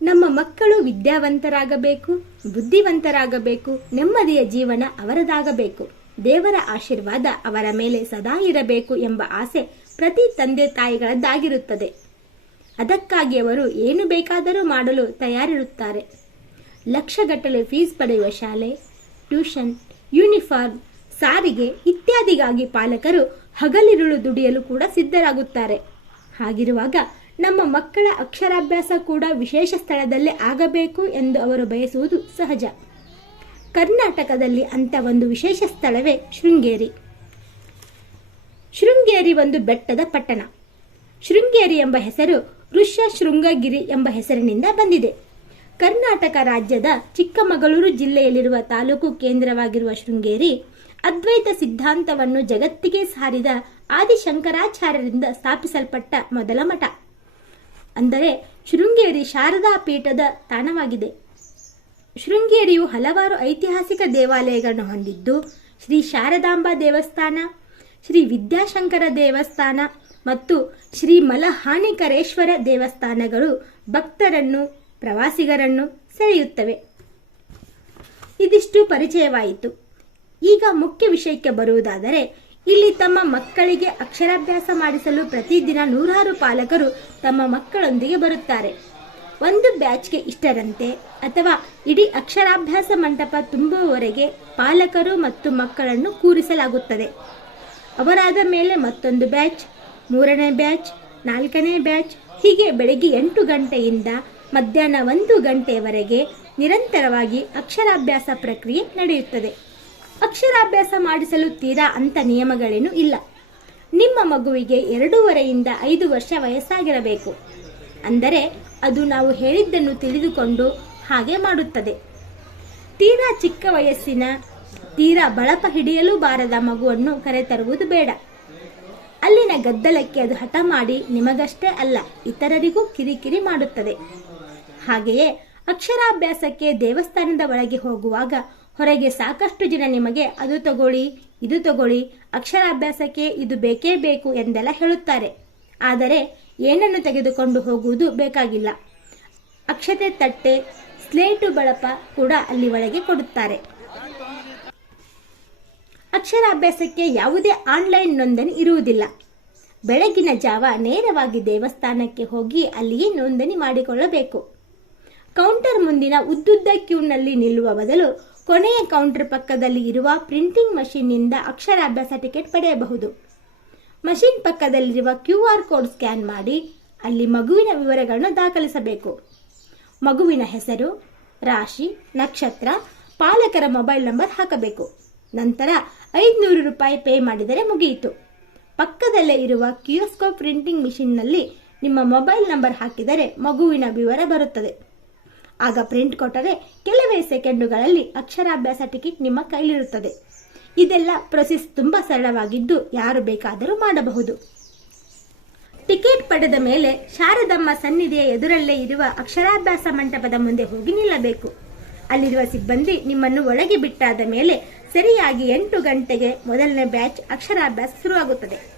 ನಮ್ಮ ಮಕ್ಕಳು ವಿದ್ಯಾವಂತರಾಗಬೇಕು, ಬುದ್ಧಿವಂತರಾಗಬೇಕು, ನೆಮ್ಮದಿಯ ಜೀವನ ಅವರದಾಗಬೇಕು. ದೇವರ ಆಶೀರ್ವಾದ ಅವರ ಮೇಲೆ ಸದಾ ಇರಬೇಕು ಎಂಬ ಆಸೆ ಪ್ರತಿ ತಂದೆ ತಾಯಿಗಳದ್ದಾಗಿರುತ್ತದೆ. ಅದಕ್ಕಾಗಿ ಅವರು ಏನು ಬೇಕಾದರೂ ಮಾಡಲು ತಯಾರಿರುತ್ತಾರೆ. ಲಕ್ಷಗಟ್ಟಲೆ ಫೀಸ್ ಪಡೆಯುವ ಶಾಲೆ, ಟ್ಯೂಷನ್, ಯೂನಿಫಾರ್ಮ್, ಸಾರಿಗೆ ಇತ್ಯಾದಿಗಾಗಿ ಪಾಲಕರು ಹಗಲಿರುಳು ದುಡಿಯಲು ಕೂಡ ಸಿದ್ಧರಾಗುತ್ತಾರೆ. ಹಾಗಿರುವಾಗ ನಮ್ಮ ಮಕ್ಕಳ ಅಕ್ಷರಾಭ್ಯಾಸ ಕೂಡ ವಿಶೇಷ ಸ್ಥಳದಲ್ಲೇ ಆಗಬೇಕು ಎಂದು ಅವರು ಬಯಸುವುದು ಸಹಜ. ಕರ್ನಾಟಕದಲ್ಲಿ ಅಂತ ಒಂದು ವಿಶೇಷ ಸ್ಥಳವೇ ಶೃಂಗೇರಿ. ಶೃಂಗೇರಿ ಒಂದು ಬೆಟ್ಟದ ಪಟ್ಟಣ. ಶೃಂಗೇರಿ ಎಂಬ ಹೆಸರು ಋಷ್ಯ ಶೃಂಗಗಿರಿ ಎಂಬ ಹೆಸರಿನಿಂದ ಬಂದಿದೆ. ಕರ್ನಾಟಕ ರಾಜ್ಯದ ಚಿಕ್ಕಮಗಳೂರು ಜಿಲ್ಲೆಯಲ್ಲಿರುವ ತಾಲೂಕು ಕೇಂದ್ರವಾಗಿರುವ ಶೃಂಗೇರಿ ಅದ್ವೈತ ಸಿದ್ಧಾಂತವನ್ನು ಜಗತ್ತಿಗೆ ಸಾರಿದ ಆದಿಶಂಕರಾಚಾರ್ಯರಿಂದ ಸ್ಥಾಪಿಸಲ್ಪಟ್ಟ ಮೊದಲ ಮಠ. ಅಂದರೆ ಶೃಂಗೇರಿ ಶಾರದಾ ಪೀಠದ ತಾಣವಾಗಿದೆ. ಶೃಂಗೇರಿಯು ಹಲವಾರು ಐತಿಹಾಸಿಕ ದೇವಾಲಯಗಳನ್ನು ಹೊಂದಿದ್ದು, ಶ್ರೀ ಶಾರದಾಂಬಾ ದೇವಸ್ಥಾನ, ಶ್ರೀ ವಿದ್ಯಾಶಂಕರ ದೇವಸ್ಥಾನ ಮತ್ತು ಶ್ರೀ ಮಲಹಾನಿಕರೇಶ್ವರ ದೇವಸ್ಥಾನಗಳು ಭಕ್ತರನ್ನು, ಪ್ರವಾಸಿಗರನ್ನು ಸೆಳೆಯುತ್ತವೆ. ಇದಿಷ್ಟು ಪರಿಚಯವಾಯಿತು. ಈಗ ಮುಖ್ಯ ವಿಷಯಕ್ಕೆ ಬರುವುದಾದರೆ ಇಲ್ಲಿ ತಮ್ಮ ಮಕ್ಕಳಿಗೆ ಅಕ್ಷರಾಭ್ಯಾಸ ಮಾಡಿಸಲು ಪ್ರತಿದಿನ ನೂರಾರು ಪಾಲಕರು ತಮ್ಮ ಮಕ್ಕಳೊಂದಿಗೆ ಬರುತ್ತಾರೆ. ಒಂದು ಬ್ಯಾಚ್ಗೆ ಇಷ್ಟರಂತೆ ಅಥವಾ ಇಡೀ ಅಕ್ಷರಾಭ್ಯಾಸ ಮಂಟಪ ತುಂಬುವವರೆಗೆ ಪಾಲಕರು ಮತ್ತು ಮಕ್ಕಳನ್ನು ಕೂರಿಸಲಾಗುತ್ತದೆ. ಅವರಾದ ಮೇಲೆ ಮತ್ತೊಂದು ಬ್ಯಾಚ್, ಮೂರನೇ ಬ್ಯಾಚ್, ನಾಲ್ಕನೇ ಬ್ಯಾಚ್, ಹೀಗೆ ಬೆಳಗ್ಗೆ ಎಂಟು ಗಂಟೆಯಿಂದ ಮಧ್ಯಾಹ್ನ ಒಂದು ಗಂಟೆಯವರೆಗೆ ನಿರಂತರವಾಗಿ ಅಕ್ಷರಾಭ್ಯಾಸ ಪ್ರಕ್ರಿಯೆ ನಡೆಯುತ್ತದೆ. ಅಕ್ಷರಾಭ್ಯಾಸ ಮಾಡಿಸಲು ತೀರಾ ಅಂತ ನಿಯಮಗಳೇನೂ ಇಲ್ಲ. ನಿಮ್ಮ ಮಗುವಿಗೆ ಎರಡೂವರೆಯಿಂದ ಐದು ವರ್ಷ ವಯಸ್ಸಾಗಿರಬೇಕು. ಅಂದರೆ ಅದು ನಾವು ಹೇಳಿದ್ದನ್ನು ತಿಳಿದುಕೊಂಡು ಹಾಗೆ ಮಾಡುತ್ತದೆ. ತೀರಾ ಚಿಕ್ಕ ವಯಸ್ಸಿನ, ತೀರಾ ಬಳಪ ಹಿಡಿಯಲು ಬಾರದ ಮಗುವನ್ನು ಕರೆತರುವುದು ಬೇಡ. ಅಲ್ಲಿನ ಗದ್ದಲಕ್ಕೆ ಅದು ಹಠ ಮಾಡಿ ನಿಮಗಷ್ಟೇ ಅಲ್ಲ, ಇತರರಿಗೂ ಕಿರಿಕಿರಿ ಮಾಡುತ್ತದೆ. ಹಾಗೆಯೇ ಅಕ್ಷರಾಭ್ಯಾಸಕ್ಕೆ ದೇವಸ್ಥಾನದ ಒಳಗೆ ಹೋಗುವಾಗ ಹೊರಗೆ ಸಾಕಷ್ಟು ಜನ ನಿಮಗೆ ಅದು ತಗೊಳ್ಳಿ, ಇದು ತಗೊಳ್ಳಿ, ಅಕ್ಷರಾಭ್ಯಾಸಕ್ಕೆ ಇದು ಬೇಕೇ ಬೇಕು ಎಂದೆಲ್ಲ ಹೇಳುತ್ತಾರೆ. ಆದರೆ ಏನನ್ನು ತೆಗೆದುಕೊಂಡು ಹೋಗುವುದು ಬೇಕಾಗಿಲ್ಲ. ಅಕ್ಷತೆ ತಟ್ಟೆ, ಸ್ಲೇಟು ಬಳಪ ಕೂಡ ಅಲ್ಲಿ ಒಳಗೆ ಕೊಡುತ್ತಾರೆ. ಅಕ್ಷರಾಭ್ಯಾಸಕ್ಕೆ ಯಾವುದೇ ಆನ್ಲೈನ್ ನೋಂದಣಿ ಇರುವುದಿಲ್ಲ. ಬೆಳಗಿನ ಜಾವ ನೇರವಾಗಿ ದೇವಸ್ಥಾನಕ್ಕೆ ಹೋಗಿ ಅಲ್ಲಿಯೇ ನೋಂದಣಿ ಮಾಡಿಕೊಳ್ಳಬೇಕು. ಕೌಂಟರ್ ಮುಂದಿನ ಉದ್ದುದ್ದ ಕ್ಯೂನಲ್ಲಿ ನಿಲ್ಲುವ ಬದಲು ಕೊನೆಯ ಕೌಂಟರ್ ಪಕ್ಕದಲ್ಲಿ ಇರುವ ಪ್ರಿಂಟಿಂಗ್ ಮಷೀನ್ನಿಂದ ಅಕ್ಷರಾಭ್ಯಾಸ ಟಿಕೆಟ್ ಪಡೆಯಬಹುದು. ಮಷೀನ್ ಪಕ್ಕದಲ್ಲಿರುವ ಕ್ಯೂ ಆರ್ ಕೋಡ್ ಸ್ಕ್ಯಾನ್ ಮಾಡಿ ಅಲ್ಲಿ ಮಗುವಿನ ವಿವರಗಳನ್ನು ದಾಖಲಿಸಬೇಕು. ಮಗುವಿನ ಹೆಸರು, ರಾಶಿ, ನಕ್ಷತ್ರ, ಪಾಲಕರ ಮೊಬೈಲ್ ನಂಬರ್ ಹಾಕಬೇಕು. ನಂತರ ಐದುನೂರು ರೂಪಾಯಿ ಪೇ ಮಾಡಿದರೆ ಮುಗಿಯಿತು. ಪಕ್ಕದಲ್ಲೇ ಇರುವ ಕ್ಯೂಸ್ಕೋ ಪ್ರಿಂಟಿಂಗ್ ಮಿಷಿನ್ನಲ್ಲಿ ನಿಮ್ಮ ಮೊಬೈಲ್ ನಂಬರ್ ಹಾಕಿದರೆ ಮಗುವಿನ ವಿವರ ಬರುತ್ತದೆ. ಆಗ ಪ್ರಿಂಟ್ ಕೊಟ್ಟರೆ ಕೆಲವೇ ಸೆಕೆಂಡುಗಳಲ್ಲಿ ಅಕ್ಷರಾಭ್ಯಾಸ ಟಿಕೆಟ್ ನಿಮ್ಮ ಕೈಲಿರುತ್ತದೆ. ಇದೆಲ್ಲ ಪ್ರೊಸೆಸ್ ತುಂಬಾ ಸರಳವಾಗಿದ್ದು ಯಾರು ಬೇಕಾದರೂ ಮಾಡಬಹುದು. ಟಿಕೆಟ್ ಪಡೆದ ಮೇಲೆ ಶಾರದಮ್ಮ ಸನ್ನಿಧಿಯ ಎದುರಲ್ಲೇ ಇರುವ ಅಕ್ಷರಾಭ್ಯಾಸ ಮಂಟಪದ ಮುಂದೆ ಹೋಗಿ ನಿಲ್ಲಬೇಕು. ಅಲ್ಲಿರುವ ಸಿಬ್ಬಂದಿ ನಿಮ್ಮನ್ನು ಒಳಗೆ ಬಿಟ್ಟಾದ ಮೇಲೆ ಸರಿಯಾಗಿ ಎಂಟು ಗಂಟೆಗೆ ಮೊದಲನೇ ಬ್ಯಾಚ್ ಅಕ್ಷರಾಭ್ಯಾಸ ಶುರುವಾಗುತ್ತದೆ.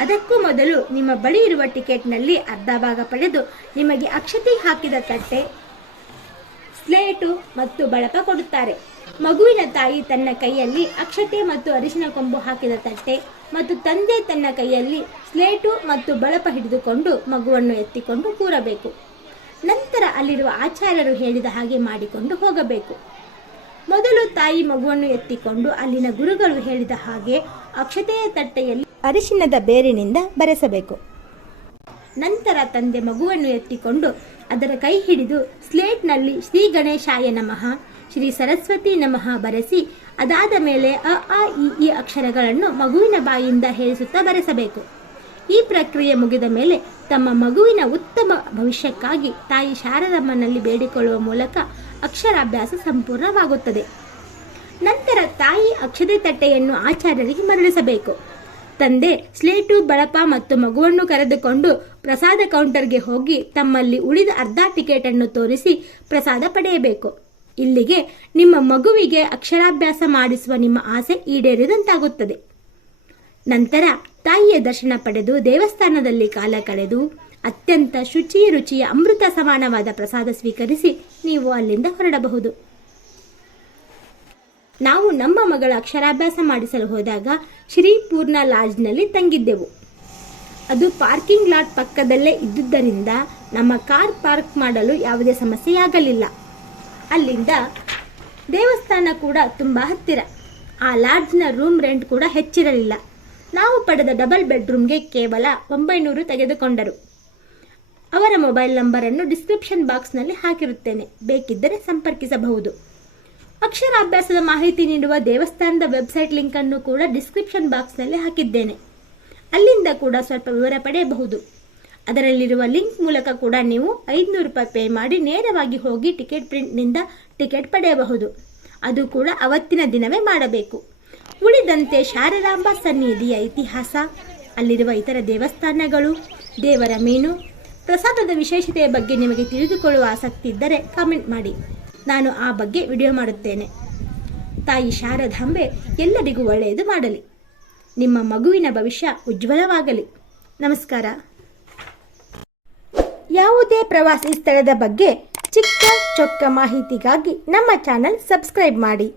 ಅದಕ್ಕೂ ಮೊದಲು ನಿಮ್ಮ ಬಳಿ ಇರುವ ಟಿಕೆಟ್ನಲ್ಲಿ ಅರ್ಧ ಭಾಗ ಪಡೆದು ನಿಮಗೆ ಅಕ್ಷತೆ ಹಾಕಿದ ತಟ್ಟೆ ಸ್ಲೇಟು ಮತ್ತು ಬಳಪ ಕೊಡುತ್ತಾರೆ. ಮಗುವಿನ ತಾಯಿ ತನ್ನ ಕೈಯಲ್ಲಿ ಅಕ್ಷತೆ ಮತ್ತು ಅರಿಶಿನ ಕೊಂಬು ಹಾಕಿದ ತಟ್ಟೆ ಮತ್ತು ತಂದೆ ತನ್ನ ಕೈಯಲ್ಲಿ ಸ್ಲೇಟು ಮತ್ತು ಬಳಪ ಹಿಡಿದುಕೊಂಡು ಮಗುವನ್ನು ಎತ್ತಿಕೊಂಡು ಕೂರಬೇಕು. ನಂತರ ಅಲ್ಲಿರುವ ಆಚಾರ್ಯರು ಹೇಳಿದ ಹಾಗೆ ಮಾಡಿಕೊಂಡು ಹೋಗಬೇಕು. ಮೊದಲು ತಾಯಿ ಮಗುವನ್ನು ಎತ್ತಿಕೊಂಡು ಅಲ್ಲಿನ ಗುರುಗಳು ಹೇಳಿದ ಹಾಗೆ ಅಕ್ಷತೆಯ ತಟ್ಟೆಯಲ್ಲಿ ಅರಿಶಿನದ ಬೇರಿನಿಂದ ಬರೆಸಬೇಕು. ನಂತರ ತಂದೆ ಮಗುವನ್ನು ಎತ್ತಿಕೊಂಡು ಅದರ ಕೈ ಹಿಡಿದು ಸ್ಲೇಟ್ನಲ್ಲಿ ಶ್ರೀ ಗಣೇಶಾಯ ನಮಃ, ಶ್ರೀ ಸರಸ್ವತಿ ನಮಃ ಬರೆಸಿ, ಅದಾದ ಮೇಲೆ ಅ, ಆ, ಇ, ಈ ಅಕ್ಷರಗಳನ್ನು ಮಗುವಿನ ಬಾಯಿಯಿಂದ ಹೇಳಿಸುತ್ತಾ ಬರೆಸಬೇಕು. ಈ ಪ್ರಕ್ರಿಯೆ ಮುಗಿದ ಮೇಲೆ ತಮ್ಮ ಮಗುವಿನ ಉತ್ತಮ ಭವಿಷ್ಯಕ್ಕಾಗಿ ತಾಯಿ ಶಾರದಮ್ಮನಲ್ಲಿ ಬೇಡಿಕೊಳ್ಳುವ ಮೂಲಕ ಅಕ್ಷರಾಭ್ಯಾಸ ಸಂಪೂರ್ಣವಾಗುತ್ತದೆ. ನಂತರ ತಾಯಿ ಅಕ್ಷತೆ ತಟ್ಟೆಯನ್ನು ಆಚಾರ್ಯರಿಗೆ ಮರಳಿಸಬೇಕು. ತಂದೆ ಸ್ಲೇಟು, ಬಳಪ ಮತ್ತು ಮಗುವನ್ನು ಕರೆದುಕೊಂಡು ಪ್ರಸಾದ ಕೌಂಟರ್ಗೆ ಹೋಗಿ ತಮ್ಮಲ್ಲಿ ಉಳಿದ ಅರ್ಧ ಟಿಕೆಟ್ ಅನ್ನು ತೋರಿಸಿ ಪ್ರಸಾದ ಪಡೆಯಬೇಕು. ಇಲ್ಲಿಗೆ ನಿಮ್ಮ ಮಗುವಿಗೆ ಅಕ್ಷರಾಭ್ಯಾಸ ಮಾಡಿಸುವ ನಿಮ್ಮ ಆಸೆ ಈಡೇರಿದಂತಾಗುತ್ತದೆ. ನಂತರ ತಾಯಿಯ ದರ್ಶನ ಪಡೆದು ದೇವಸ್ಥಾನದಲ್ಲಿ ಕಾಲ ಕಳೆದು ಅತ್ಯಂತ ಶುಚಿ ರುಚಿಯ ಅಮೃತ ಸಮಾನವಾದ ಪ್ರಸಾದ ಸ್ವೀಕರಿಸಿ ನೀವು ಅಲ್ಲಿಂದ ಹೊರಡಬಹುದು. ನಾವು ನಮ್ಮ ಮಗಳ ಅಕ್ಷರಾಭ್ಯಾಸ ಮಾಡಿಸಲು ಹೋದಾಗ ಶ್ರೀಪೂರ್ಣ ಲಾಡ್ಜ್ನಲ್ಲಿ ತಂಗಿದ್ದೆವು. ಅದು ಪಾರ್ಕಿಂಗ್ ಲಾಟ್ ಪಕ್ಕದಲ್ಲೇ ಇದ್ದುದರಿಂದ ನಮ್ಮ ಕಾರ್ ಪಾರ್ಕ್ ಮಾಡಲು ಯಾವುದೇ ಸಮಸ್ಯೆಯಾಗಲಿಲ್ಲ. ಅಲ್ಲಿಂದ ದೇವಸ್ಥಾನ ಕೂಡ ತುಂಬ ಹತ್ತಿರ. ಆ ಲಾಡ್ಜ್ನ ರೂಮ್ ರೆಂಟ್ ಕೂಡ ಹೆಚ್ಚಿರಲಿಲ್ಲ. ನಾವು ಪಡೆದ ಡಬಲ್ ಬೆಡ್ರೂಮ್ಗೆ ಕೇವಲ ಒಂಬೈನೂರು ತೆಗೆದುಕೊಂಡರು. ಅವರ ಮೊಬೈಲ್ ನಂಬರನ್ನು ಡಿಸ್ಕ್ರಿಪ್ಷನ್ ಬಾಕ್ಸ್ನಲ್ಲಿ ಹಾಕಿರುತ್ತೇನೆ. ಬೇಕಿದ್ದರೆ ಸಂಪರ್ಕಿಸಬಹುದು. ಅಕ್ಷರಾಭ್ಯಾಸದ ಮಾಹಿತಿ ನೀಡುವ ದೇವಸ್ಥಾನದ ವೆಬ್ಸೈಟ್ ಲಿಂಕನ್ನು ಕೂಡ ಡಿಸ್ಕ್ರಿಪ್ಷನ್ ಬಾಕ್ಸ್ನಲ್ಲಿ ಹಾಕಿದ್ದೇನೆ. ಅಲ್ಲಿಂದ ಕೂಡ ಸ್ವಲ್ಪ ವಿವರ ಪಡೆಯಬಹುದು. ಅದರಲ್ಲಿರುವ ಲಿಂಕ್ ಮೂಲಕ ಕೂಡ ನೀವು ಐದುನೂರು ರೂಪಾಯಿ ಪೇ ಮಾಡಿ ನೇರವಾಗಿ ಹೋಗಿ ಟಿಕೆಟ್ ಪ್ರಿಂಟ್ನಿಂದ ಟಿಕೆಟ್ ಪಡೆಯಬಹುದು. ಅದು ಕೂಡ ಅವತ್ತಿನ ದಿನವೇ ಮಾಡಬೇಕು. ಉಳಿದಂತೆ ಶಾರದಾಂಬ ಸನ್ನಿಧಿಯ ಇತಿಹಾಸ, ಅಲ್ಲಿರುವ ಇತರ ದೇವಸ್ಥಾನಗಳು, ದೇವರ ಮೀನು, ಪ್ರಸಾದದ ವಿಶೇಷತೆಯ ಬಗ್ಗೆ ನಿಮಗೆ ತಿಳಿದುಕೊಳ್ಳುವ ಆಸಕ್ತಿ ಇದ್ದರೆ ಕಾಮೆಂಟ್ ಮಾಡಿ. ನಾನು ಆ ಬಗ್ಗೆ ವಿಡಿಯೋ ಮಾಡುತ್ತೇನೆ. ತಾಯಿ ಶಾರದಾಂಬೆ ಎಲ್ಲರಿಗೂ ಒಳ್ಳೆಯದು ಮಾಡಲಿ. ನಿಮ್ಮ ಮಗುವಿನ ಭವಿಷ್ಯ ಉಜ್ವಲವಾಗಲಿ. ನಮಸ್ಕಾರ. ಯಾವುದೇ ಪ್ರವಾಸಿ ಸ್ಥಳದ ಬಗ್ಗೆ ಚಿಕ್ಕ ಚೊಕ್ಕ ಮಾಹಿತಿಗಾಗಿ ನಮ್ಮ ಚಾನಲ್ ಸಬ್ಸ್ಕ್ರೈಬ್ ಮಾಡಿ.